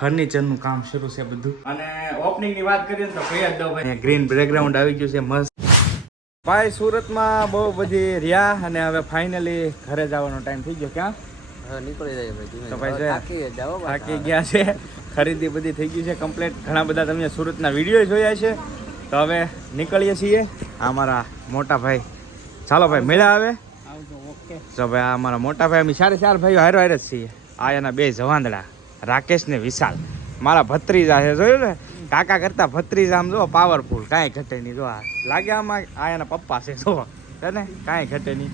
ફર્નિચરનું કામ શરૂ છે બધું. અને ઓપનિંગની વાત કરીએ તો કહી જ દઉં ભાઈ, ગ્રીન બેકગ્રાઉન્ડ આવી ગયું છે મસ્ત. ભાઈ સુરતમાં બહુ બધી રહ્યા અને હવે ફાઇનલી ઘરે જવાનો ટાઈમ થઈ ગયો. ક્યાં નીકળી જાય ભાઈ. તો ભાઈ થાકી ગયા છે, ખરીદી બધી થઈ ગઈ છે કમ્પ્લીટ. ઘણા બધા તમે સુરતના વિડીયો જોયા છે. તો હવે નીકળીએ છીએ. આ મારા મોટા ભાઈ, ચાલો ભાઈ મેળા આવે. તો ભાઈ આ મારા મોટા ભાઈ, અમે 4 ભાઈઓ હારો હારે જ છીએ. આ એના 2 જવાંદડા, રાકેશ ને વિશાલ, મારા ભત્રીજા છે. જોયું ને, કાકા કરતા ભત્રીજા આમ જો પાવરફુલ, કાંઈ ઘટે નહીં. જો આ લાગે આમાં આ એના પપ્પા છે, જો ને કાંઈ ઘટે નહીં.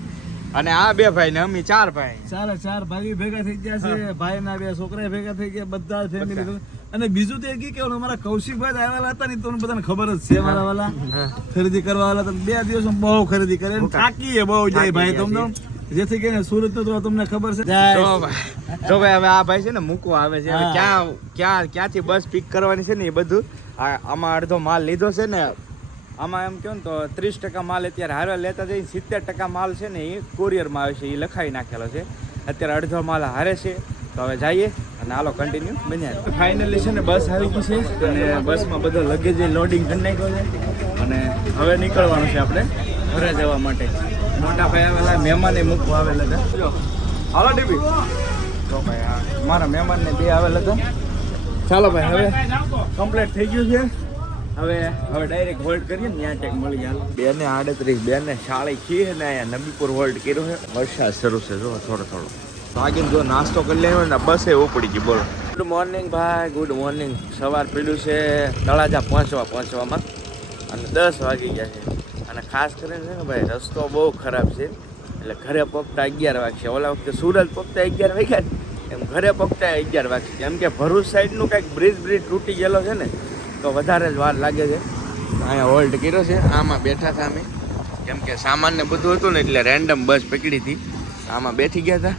અને આ 2 ભાઈ ને અમે 4 ભાઈ, 4 ભાઈ ભેગા થઈ ગયા છે. ભાઈ ના 2 છોકરા ભેગા થઈ ગયા, બધા ફેમિલી. અને બીજું તો એ કે અમારા કૌશિકભાઈ આવેલા હતા ને, તો બધાને ખબર જ છે. મારા વાલા ખરીદી કરવા વાળા 2 દિવસમાં બહુ ખરીદી કરે, થાકી બહુ જાય ભાઈ. તમને જેથી કરીને સુરત તો તમને ખબર છે. તો ભાઈ હવે આ ભાઈ છે ને મૂકવા આવે છે. ક્યાંથી બસ પિક કરવાની છે ને એ બધું. આમાં અડધો માલ લીધો છે ને, આમાં એમ કહો ને તો 30% માલ અત્યારે હારે લેતા જઈને 70% માલ છે ને એ કોરિયરમાં આવે છે, એ લખાઈ નાખેલો છે. અત્યારે અડધો માલ હારે છે. તો હવે જઈએ અને હાલો કન્ટિન્યુ બન્યા. ફાઇનલી છે ને બસ આવી ગઈ છે અને બસમાં બધો લગેજ લોડિંગ કરી નાખ્યો છે અને હવે નીકળવાનું છે આપણે ઘરે જવા માટે. મોટા ભાઈ આવેલા, મહેમાને મૂકવા આવેલા હતા. હાલો ડીબી. તો ભાઈ મારા મહેમાનને 2 આવેલા હતા. ચાલો ભાઈ હવે કમ્પ્લીટ થઈ ગયું છે. હવે ડાયરેક્ટ હોલ્ડ કરીએ ને ત્યાં ક્યાંક મળી ગયા. 2:38 2:40 ખી ને અહીંયા નબીપુર હોલ્ડ કર્યો છે. વરસાદ શરૂ છે જો થોડો ભાગીને જો નાસ્તો કરી લેવો ને બસે ઉપડી ગઈ. બોલો ગુડ મોર્નિંગ ભાઈ, ગુડ મોર્નિંગ. સવાર પીડ્યું છે તળાજા પહોંચવામાં અને 10 વાગી ગયા છે. અને ખાસ કરીને છે ને ભાઈ રસ્તો બહુ ખરાબ છે, એટલે ઘરે પગતા 11 વાગશે. ઓલા વખતે સુરત પગતા 11 વાગ્યા ને, એમ ઘરે પગતા 11 વાગશે. કેમ કે ભરૂચ સાઈડનું કંઈક બ્રિજ તૂટી ગયેલો છે ને, તો વધારે જ વાર લાગે છે. અહીંયા હોલ્ડ કર્યો છે, આમાં બેઠા હતા અમે. કેમ કે સામાન ને બધું હતું ને, એટલે રેન્ડમ બસ પકડી હતી, આમાં બેઠી ગયા હતા.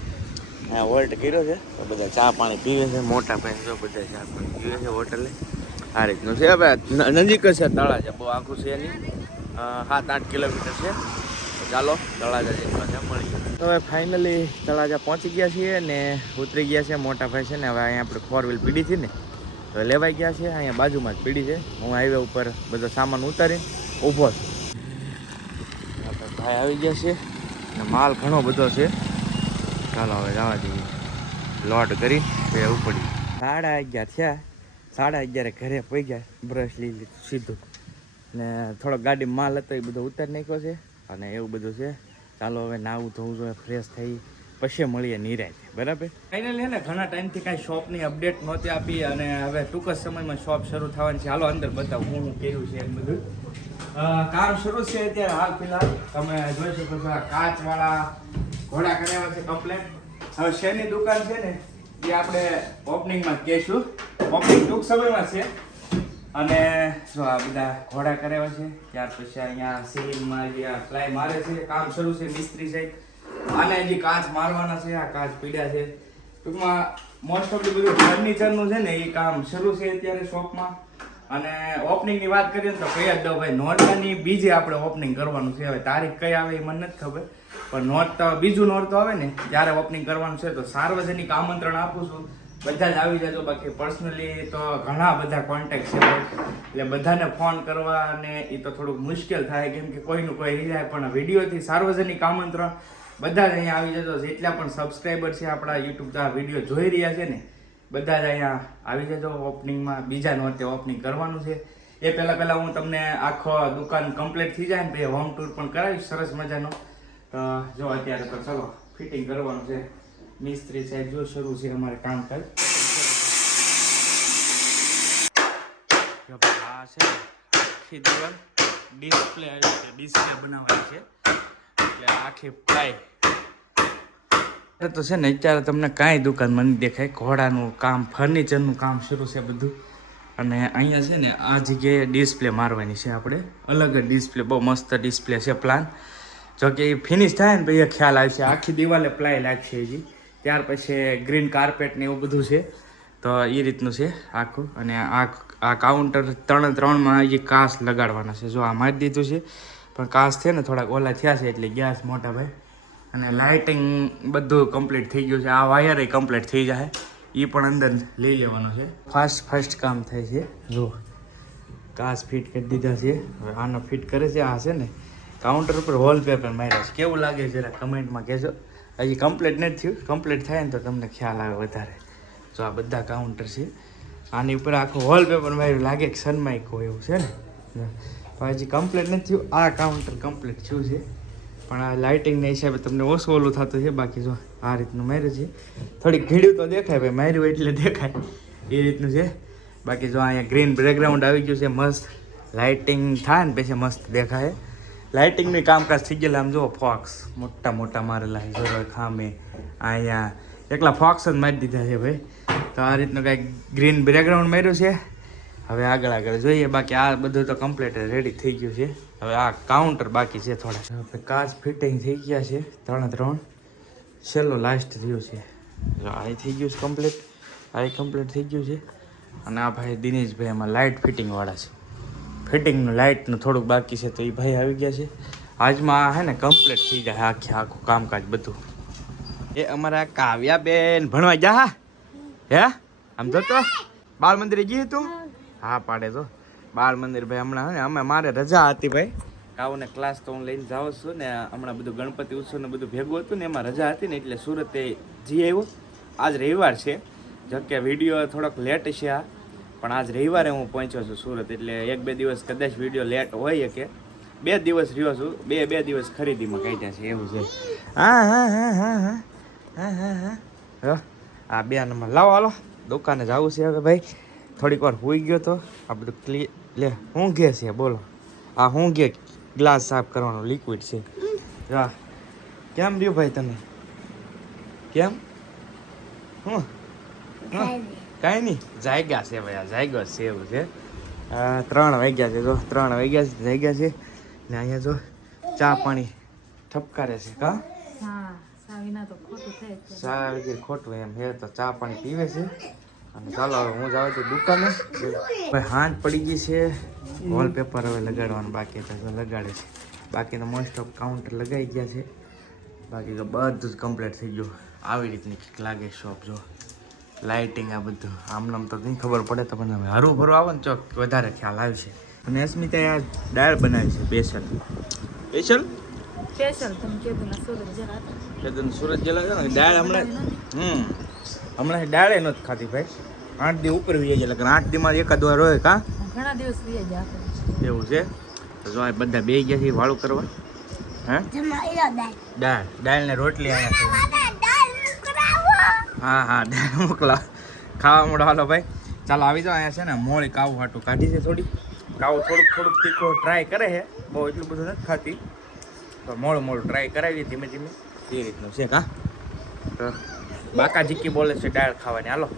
અહીંયા હોલ્ડ કર્યો છે તો બધા ચા પાણી પીવે છે. મોટા ભાઈ જો બધા ચા પાણી પીવે છે હોટલે. આ રીતનું છે. હવે નજીક જ છે તળાજા, બહુ આખું છે નહીં, 7-8 કિલોમીટર છે. ચાલો તળાજા જઈને મળી. તો હવે ફાઇનલી તળાજા પહોંચી ગયા છીએ ને ઉતરી ગયા છે. મોટા ભાઈ છે ને હવે અહીંયા આપણે 4 વ્હીલ પીડી હતી ને, તો લેવાઈ ગયા છે. અહીંયા બાજુમાં જ પીડી છે. હું હાઈવે ઉપર બધો સામાન ઉતારીને ઊભો છું. ભાઈ આવી ગયા છે ને માલ ઘણો બધો છે. ચાલો હવે જવા દઈએ. લોડ કરી બે ઉપડી. 11:30 થયા. 11:30 ઘરે પડી ગયા. બ્રશ લઈ લીધું સીધું ને થોડોક ગાડીમાં માલ હતો એ બધો ઉતારી નાખ્યો છે અને એવું બધું છે. ચાલો હવે નાવું ધોવું જોઈએ, ફ્રેશ થઈ પછી મળીએ નિરાંતે. બરાબર. ફાઇનલી ને ઘણા ટાઈમથી કાંઈ શોપની અપડેટ નહોતી આપી અને હવે ટૂંક જ સમયમાં શોપ શરૂ થવાની છે. હાલો અંદર બતાવું હું કર્યું છે એમ બધું. કામ શરૂ છે અત્યારે હાલ ફિલહાલ. તમે જોઈ શકો છો આ કાચવાળા ઘોડા કરાવ્યા છે કમ્પ્લેટ. હવે શેરની દુકાન છે ને એ આપણે ઓપનિંગમાં કહેશું. ઓપનિંગ ટૂંક સમયમાં છે. અને જો આ બધા ઘોડા કરાવ્યા છે. ત્યાર પછી અહીંયા સીલિંગમાં જે પ્લાય મારે છે, કામ શરૂ છે મિસ્ત્રી સાહેબ. આને હજી કાચ મારવાના છે, આ કાચ પીડ્યા છે. ટૂંકમાં મોસ્ટ ઓફ બધું ફર્નિચરનું છે ને એ કામ શરૂ છે અત્યારે શોપમાં. અને ઓપનિંગની વાત કરીએ તો કહી જ દઉં ભાઈ, નોરતાની બીજે આપણે ઓપનિંગ કરવાનું છે. હવે તારીખ કઈ આવે એ મને નથી ખબર, પણ નોરતા બીજું નોરતું આવે ને ત્યારે ઓપનિંગ કરવાનું છે. તો સાર્વજનિક આમંત્રણ આપું છું, બધા જ આવી જજો. બાકી પર્સનલી તો ઘણા બધા કોન્ટેક્ટ છે એટલે બધાને ફોન કરવા અને એ તો થોડુંક મુશ્કેલ થાય, કેમ કે કોઈનું કોઈ રહી જાય. પણ વિડીયોથી સાર્વજનિક આમંત્રણ, બધા જ અહીંયા આવી જજો. જેટલા પણ સબસ્ક્રાઈબર છે આપણા યુટ્યુબ આ વિડીયો જોઈ રહ્યા છે ને, બધા જ અહીંયા આવી જજો. ઓપનિંગમાં બીજા નોરતે ઓપનિંગ કરવાનું છે. એ પહેલાં હું તમને આખો દુકાન કમ્પ્લીટ થઈ જાય ને પછી હોમ ટૂર પણ કરાવીશ સરસ મજાનો. જો અત્યારે તો ચલો ફિટિંગ કરવાનું છે. મિસ્ત્રી સાહેબ જો શરૂ છે અમારે કામકાજ. આ છે આખી દિવાલ ડિસ્પ્લે બનાવવાની છે, એટલે આખી પ્લાય તો છે ને. અત્યારે તમને કાંઈ દુકાનમાં નહીં દેખાય. ઘોડાનું કામ, ફર્નિચરનું કામ શરૂ છે બધું. અને અહીંયા છે ને આ જગ્યાએ ડિસ્પ્લે મારવાની છે આપણે, અલગ જ ડિસ્પ્લે, બહુ મસ્ત ડિસ્પ્લે છે પ્લાન. જો કે એ ફિનિશ થાય ને પછી એ ખ્યાલ આવશે. આખી દિવાલે પ્લાય લાગશે હજી. ત્યાર પછી ગ્રીન કાર્પેટ ને એવું બધું છે. તો એ રીતનું છે આખું. અને આ કાઉન્ટર 3-3માં એ કાચ લગાડવાના છે. જો આ મારી દીધું છે, પણ કાચ છે ને થોડાક ઓલા થયા છે એટલે ગેસ મોટા ભાઈ. અને લાઇટિંગ બધું કમ્પ્લીટ થઈ ગયું છે. આ વાયર કમ્પ્લીટ થઈ જાય. એ પણ અંદર લઈ લેવાનો છે. ફાસ્ટ કામ થાય છે. જો કાચ ફિટ કરી દીધા છે. હવે આનો ફિટ કરે છે. આ છે ને કાઉન્ટર ઉપર વોલપેપર માર્યા છે. કેવું લાગે છે જરા કમેન્ટમાં કહેજો. હજી કમ્પ્લીટ નથી થયું. કમ્પ્લીટ થાય ને તો તમને ખ્યાલ આવે વધારે. જો આ બધા કાઉન્ટર છે. આની ઉપર આખો વોલપેપર માર્યું લાગે કે સનમાઇકો એવું છે ને. પણ હજી કમ્પ્લીટ નથી થયું. આ કાઉન્ટર કમ્પ્લીટ થયું છે પણ આ લાઇટિંગના હિસાબે તમને ઓછું ઓલું થતું છે. બાકી જો આ રીતનું માર્યું છે. થોડીક ઘીડ્યું તો દેખાય ભાઈ, માર્યું એટલે દેખાય એ રીતનું છે. બાકી જો અહીંયા ગ્રીન બેકગ્રાઉન્ડ આવી ગયું છે મસ્ત. લાઇટિંગ થાય ને પછી મસ્ત દેખાય. લાઇટિંગનું કામકાજ થઈ ગયેલા. આમ જુઓ ફોક્સ મોટા મારેલા છે. જો ખામે અહીંયા એકલા ફોક્સ જ મારી દીધા છે ભાઈ. તો આ રીતનું કાંઈક ગ્રીન બેકગ્રાઉન્ડ માર્યું છે. હવે આગળ જોઈએ. બાકી આ બધું તો કમ્પ્લીટ રેડી થઈ ગયું છે. હવે આ કાઉન્ટર બાકી છે થોડા. આપણે કાચ ફિટિંગ થઈ ગયા છે 3 છેલ્લો લાસ્ટ થયું છે. આ થઈ ગયું છે કમ્પ્લીટ. આ કમ્પ્લીટ થઈ ગયું છે. અને આ ભાઈ દિનેશભાઈ એમાં લાઇટ ફિટિંગવાળા છે. ફિટિંગનું લાઇટનું થોડુંક બાકી છે તો એ ભાઈ આવી ગયા છે. આજમાં હે ને કમ્પ્લીટ થઈ જાય આખું કામકાજ બધું. એ અમારા કાવ્યાબેન ભણવા ગયા હા હે આમ તો બાળ મંદિરે ગઈ તું? હા પાડે તો બાળ મંદિર ભાઈ હમણાં ને અમે મારે રજા હતી ભાઈ. કાવને ક્લાસ તો હું લઈને જાઉં છું ને. હમણાં બધું ગણપતિ ઉત્સવ ને બધું ભેગું હતું ને એમાં રજા હતી ને એટલે સુરતે જઈ આવ્યો. આજ રવિવાર છે. જોકે વિડીયો થોડોક લેટ છે આ પણ આજ રવિવારે હું પહોંચ્યો છું સુરત. એટલે 1-2 દિવસ કદાચ વિડીયો લેટ હોય કે 2 દિવસ રહ્યો છું. બે દિવસ ખરીદીમાં કાઢ્યા છે એવું છે. હા આ 2 નંબર લાવો હાલો દુકાને જવું છે હવે ભાઈ. થોડીક વાર હોઈ ગયો તો આ બધું ક્લિયર લે શું ઘે છે બોલો. આ શું ઘે ગ્લાસ સાફ કરવાનો લિક્વિડ છે. હા કેમ રહ્યું ભાઈ તમે? કેમ હું કાંઈ નહીં જાગ્યા છે ભાઈ. આ જાગ્યો છે એવું છે. 3 વાગ્યા છે. જો 3 વાગ્યા છે જાગ્યા છે ને અહીંયા જો ચા પાણી ઠપકારે છે. કા ચા વગેરે ખોટું એમ હે તો ચા પાણી પીવે છે. અને ચાલો હવે હું જાઉં છું દુકાને. ભાઈ હાંજ પડી ગઈ છે. વોલપેપર હવે લગાડવાનું બાકી છે તો લગાડે છે. બાકી તો મોસ્ટ ઓફ કાઉન્ટર લગાવી ગયા છે. બાકી તો બધું જ કમ્પ્લીટ થઈ ગયું. આવી રીતની કંઈક લાગે શોપ. જો લાઇટિંગ આ બધું આમ તો નહીં ખબર પડે તો પણ હરું ભરું આવે ને ચોક વધારે ખ્યાલ આવશે. અને અસ્મિતાએ આ દાળ બનાવી છે સ્પેશિયલ સુરત જેલા છે ને દાળ હમણાં દાળે નથી ખાધી ભાઈ. 8 દી ઉપર વી જાય. 8 દીમાં એકાદ વાર હોય કા ઘણા દિવસ એવું છે. તો જો આ બધા બે ગયા છે વાળું કરવા. હે દાળ ને રોટલી અહીંયા હા દાળ મોકલા ખાવા મળો. હાલો ભાઈ ચાલો આવી જાઓ. અહીંયા છે ને મોળી કાવું હાટું કાઢી છે થોડી. કાવું થોડુંક તીખો ટ્રાય કરે છે. બહુ એટલું બધું નથી ખાતી તો મોળું ટ્રાય કરાવી ધીમે એ રીતનું છે. કા તો બાકા જીકી બોલે છે દાળ ખાવાની. હાલો